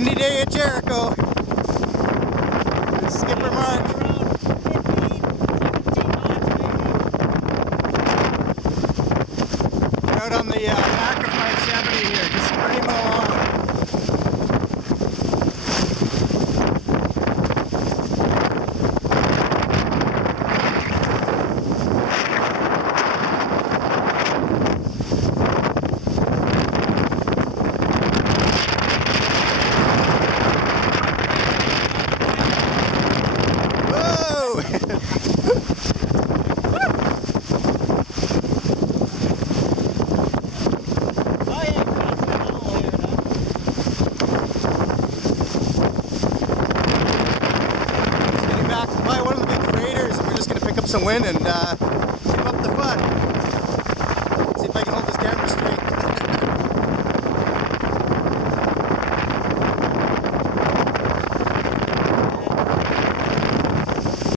Windy day at Jericho. Skipper Mark. We're out on the back of 570 here, just screaming along. By one of the big craters, and we're just going to pick up some wind and